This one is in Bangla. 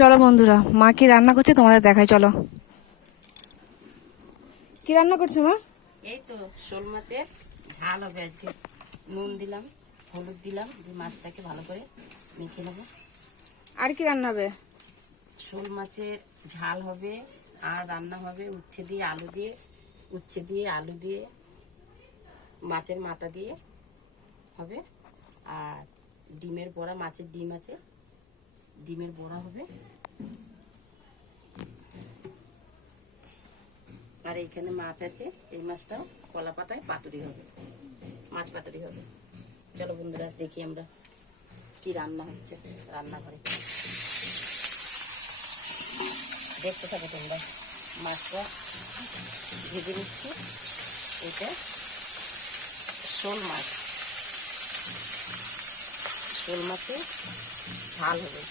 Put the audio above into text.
চলো বন্ধুরা, মা কি রান্না করছে তোমাদের দেখাই। চলো, কি রান্না করছো মা? এই তো শোল মাছের ঝাল হবে আজকে। নুন দিলাম, হলুদ দিলাম, দিয়ে মাছটাকে ভালো করে মেখে নেবো। আর কি রান্না হবে? শোল মাছের ঝাল হবে, আর রান্না হবে উচ্ছে দিয়ে আলু দিয়ে, উচ্ছে দিয়ে আলু দিয়ে, মাছের মাথা দিয়ে হবে। আর ডিমের বড়া, মাছের ডিম আছে, ডিমের বড়া হবে। আর এইখানে মাছ আছে, এই মাছটাও কলা পাতায় পাতুরি হবে, মাছ পাতুরি হবে। চলো বন্ধুরা, দেখি আমরা কি রান্না হচ্ছে রান্নাঘরে। দেখতে থাকো তোমরা। মাছটা ভেজে নিচ্ছি। এটা শোল মাছ, শোল মাছে ঝাল হবে।